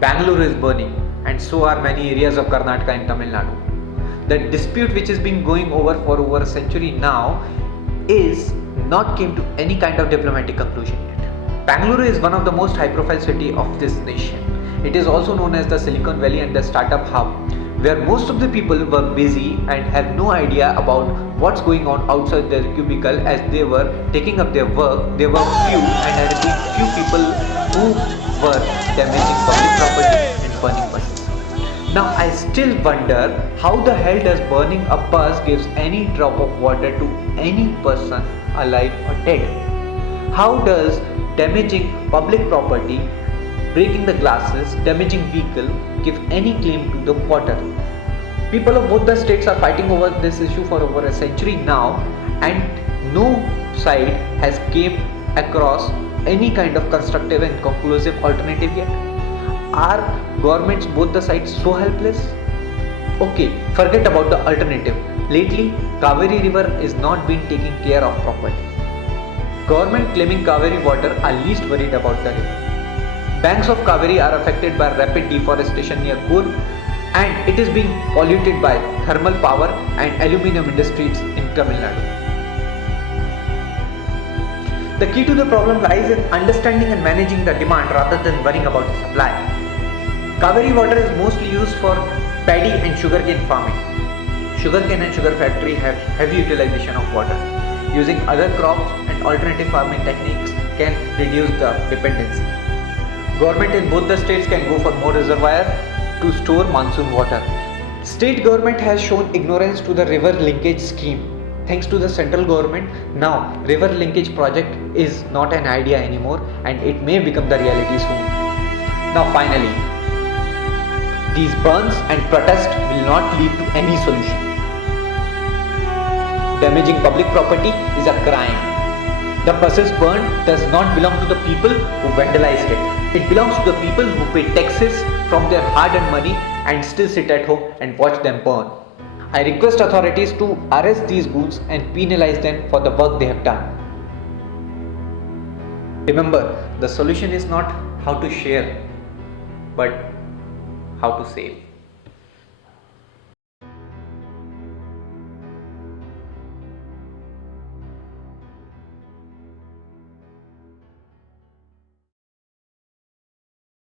Bangalore is burning, and so are many areas of Karnataka and Tamil Nadu. The dispute which has been going over for over a century now is not came to any kind of diplomatic conclusion yet. Bangalore is one of the most high-profile city of this nation. It is also known as the Silicon Valley and the startup hub, where most of the people were busy and have no idea about what's going on outside their cubicle as they were taking up their work. There were few, and I repeat, few people who were damaging public property and burning buses. Now I still wonder how the hell does burning a bus gives any drop of water to any person alive or dead? How does damaging public property, breaking the glasses, damaging vehicle give any claim to the water? People of both the states are fighting over this issue for over a century now, and no side has came across any kind of constructive and conclusive alternative yet. Are governments both the sides so helpless? Okay, forget about the alternative. Lately, Kaveri river is not being taken care of properly. Government claiming Kaveri water are least worried about the river. Banks of Kaveri are affected by rapid deforestation near Coorg, and it is being polluted by thermal power and aluminium industries in Tamil Nadu. The key to the problem lies in understanding and managing the demand rather than worrying about the supply. Kaveri water is mostly used for paddy and sugarcane farming. Sugarcane and sugar factory have heavy utilization of water. Using other crops and alternative farming techniques can reduce the dependency. Government in both the states can go for more reservoir to store monsoon water. State government has shown ignorance to the river linkage scheme. Thanks to the central government, now river linkage project is not an idea anymore, and it may become the reality soon. Now finally, these burns and protests will not lead to any solution. Damaging public property is a crime. The buses burned does not belong to the people who vandalized it. It belongs to the people who pay taxes from their hard-earned money and still sit at home and watch them burn. I request authorities to arrest these goons and penalize them for the work they have done. Remember, the solution is not how to share, but how to save.